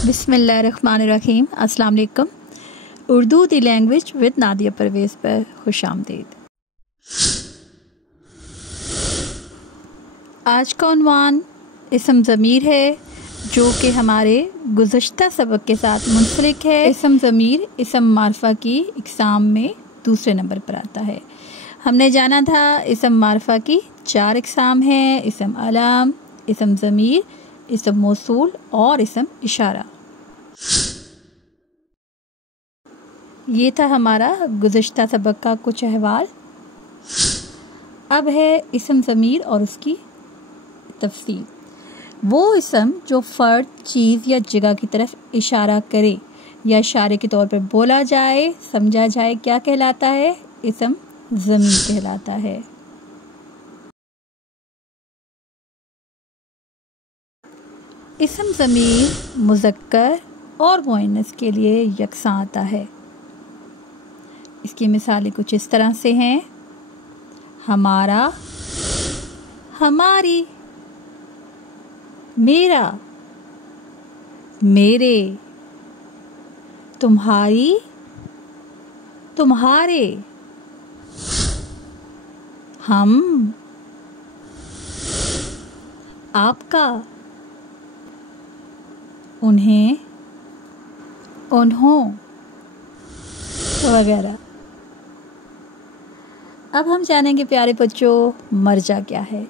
बिस्मिल्लाहिर्रहमानिर्रहीम। अस्सलाम वालेकुम। उर्दू दी लैंग्वेज विद नादिया परवेज़ पर खुशामदीद। आज का उन्वान इसम ज़मीर है जो कि हमारे गुज़श्ता सबक के साथ मुंसलिक है। इसम ज़मीर इसम मारफ़ा की इक़साम में दूसरे नंबर पर आता है। हमने जाना था इसम मारफ़ा की 4 इक़साम हैं: इसम अलाम, इसम ज़मीर, इसम मौसूल और इसम इशारा। ये था हमारा गुज़श्ता सबक का कुछ अहवाल। अब है इसम ज़मीर और उसकी तफसील। वो इसम जो फ़र्द, चीज़ या जगह की तरफ इशारा करे या इशारे के तौर पर बोला जाए, समझा जाए, क्या कहलाता है? इसम ज़मीर कहलाता है। इसम ज़मीर मुज़क्कर और मुअन्नस के लिए यकसां आता है। इसकी मिसालें कुछ इस तरह से हैं: हमारा, हमारी, मेरा, मेरे, तुम्हारी, तुम्हारे, हम, आपका, उन्हें, उन्हों वगैरह। अब हम जानेंगे प्यारे बच्चों, मर्जा क्या है।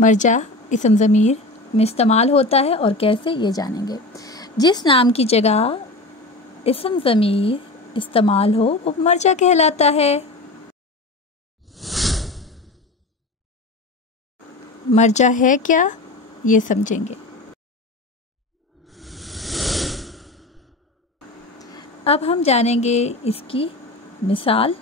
मर्जा इसम ज़मीर में इस्तेमाल होता है और कैसे, ये जानेंगे। जिस नाम की जगह इसम ज़मीर इस्तेमाल हो वो मर्जा कहलाता है। मर्जा है क्या, ये समझेंगे। अब हम जानेंगे इसकी मिसाल।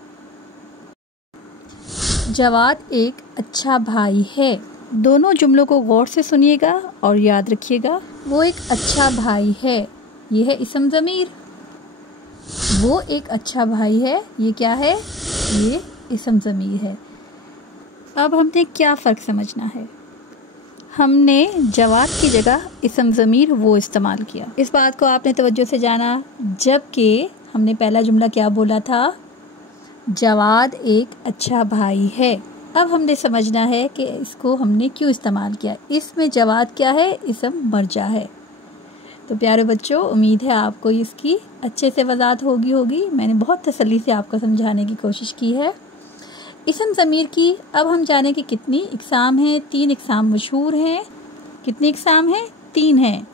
जवाद एक अच्छा भाई है। दोनों जुमलों को गौर से सुनिएगा और याद रखिएगा। वो एक अच्छा भाई है, ये है इसम ज़मीर। वो एक अच्छा भाई है, ये क्या है? ये इसम ज़मीर है। अब हमने क्या फ़र्क समझना है? हमने जवाद की जगह इसम ज़मीर वो इस्तेमाल किया। इस बात को आपने तवज्जो से जाना, जबकि हमने पहला जुमला क्या बोला था? जवाद एक अच्छा भाई है। अब हमने समझना है कि इसको हमने क्यों इस्तेमाल किया। इसमें जवाद क्या है? इसम मर्जा है। तो प्यारे बच्चों, उम्मीद है आपको इसकी अच्छे से वज़ाहत होगी। मैंने बहुत तसल्ली से आपको समझाने की कोशिश की है इसम ज़मीर की। अब हम जाने कि कितनी इक़साम हैं। 3 इक़साम मशहूर हैं। कितनी इक़साम हैं? 3 हैं।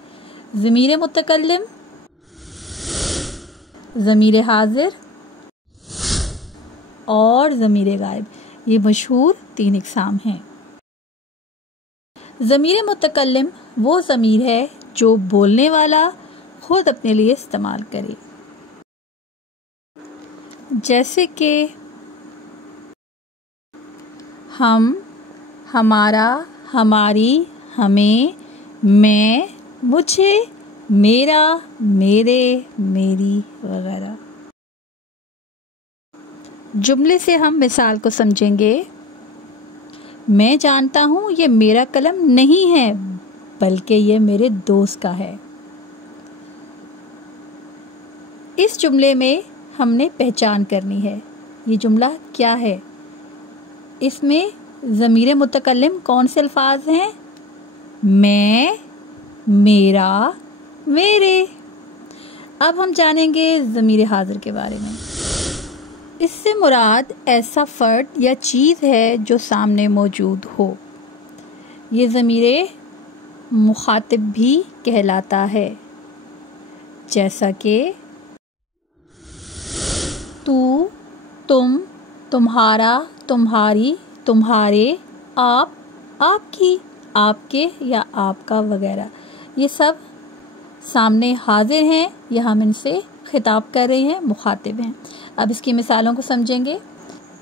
ज़मीर मुतकल्लिम, ज़मीर हाज़िर और ज़मीर गायब। ये मशहूर 3 इक़साम हैं। ज़मीर मुतकल्लिम वो ज़मीर है जो बोलने वाला खुद अपने लिए इस्तेमाल करे, जैसे कि हम, हमारा, हमारी, हमें, मैं, मुझे, मेरा, मेरे, मेरी वगैरह। जुमले से हम मिसाल को समझेंगे। मैं जानता हूँ ये मेरा कलम नहीं है, बल्कि ये मेरे दोस्त का है। इस जुमले में हमने पहचान करनी है, ये जुमला क्या है। इसमें ज़मीर मुतकल्लिम कौन से अल्फाज हैं? मैं, मेरा, मेरे। अब हम जानेंगे ज़मीर हाज़िर के बारे में। इससे मुराद ऐसा फ़र्द या चीज़ है जो सामने मौजूद हो। ये ज़मीर मुखातिब भी कहलाता है, जैसा कि तू, तुम, तुम्हारा, तुम्हारी, तुम्हारे, आप, आपकी, आपके या आपका वगैरह। ये सब सामने हाजिर हैं या हम इनसे खिताब कर रहे हैं, मुखातिब हैं। अब इसकी मिसालों को समझेंगे।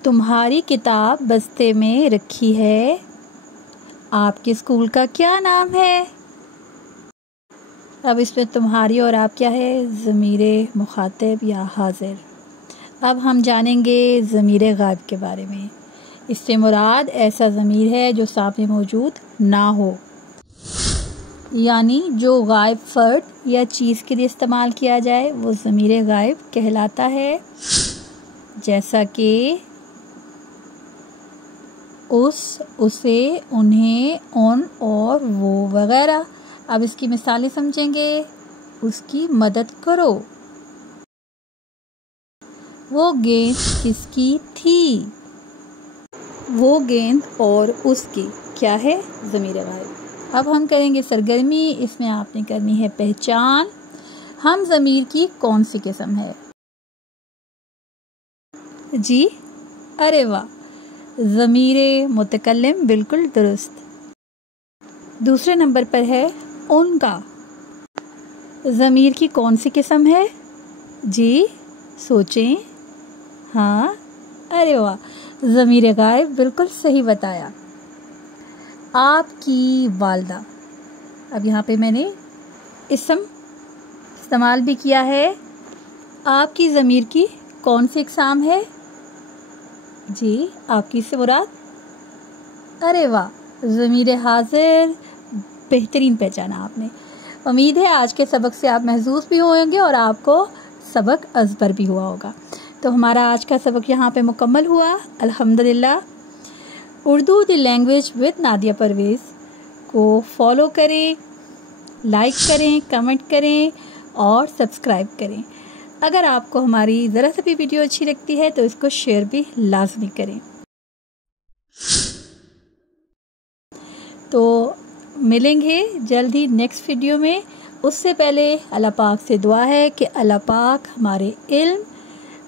तुम्हारी किताब बस्ते में रखी है। आपके स्कूल का क्या नाम है? अब इसमें तुम्हारी और आप क्या है? ज़मीर मुखातिब या हाजिर। अब हम जानेंगे ज़मीर गायब के बारे में। इससे मुराद ऐसा ज़मीर है जो सामने मौजूद ना हो। यानी जो गायब फ़र्द या चीज़ के लिए इस्तेमाल किया जाए वो ज़मीर गायब कहलाता है, जैसा कि उस, उसे, उन्हें, उन और वो वगैरह। अब इसकी मिसालें समझेंगे। उसकी मदद करो। वो गेंद किसकी थी? वो गेंद और उसकी क्या है? ज़मीर गायब। अब हम करेंगे सरगर्मी। इसमें आपने करनी है पहचान। हम ज़मीर की कौन सी किस्म है? जी, अरे वाह, ज़मीर मुतकल्लिम, बिल्कुल दुरुस्त। दूसरे नंबर पर है उनका। ज़मीर की कौन सी किस्म है? जी, सोचें। हाँ, अरे वाह, ज़मीर गायब, बिल्कुल सही बताया। आपकी वालदा। अब यहाँ पे मैंने इस्म इस्तेमाल भी किया है। आपकी ज़मीर की कौन सी इक़साम है? जी, आपकी से मुराद? अरे वाह, ज़मीर हाज़िर, बेहतरीन पहचाना आपने। उम्मीद है आज के सबक से आप महसूस भी होंगे और आपको सबक अज़बर भी हुआ होगा। तो हमारा आज का सबक यहाँ पे मुकम्मल हुआ, अल्हम्दुलिल्लाह। Urdu the language with Nadia Parvez को फॉलो करें, लाइक करें, कमेंट करें और सब्सक्राइब करें। अगर आपको हमारी ज़रा सी भी वीडियो अच्छी लगती है तो इसको शेयर भी लाजमी करें। तो मिलेंगे जल्द ही नेक्स्ट वीडियो में। उससे पहले अल्लाह पाक से दुआ है कि अल्लाह पाक हमारे इल्म,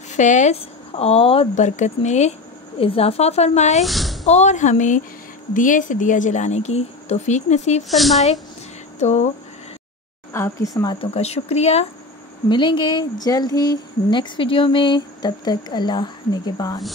फैज़ और बरकत में इजाफ़ा फरमाए और हमें दिए से दिया जलाने की तौफ़ीक नसीब फरमाए। तो आपकी समातों का शुक्रिया। मिलेंगे जल्द ही नेक्स्ट वीडियो में। तब तक अल्लाह निगहबान।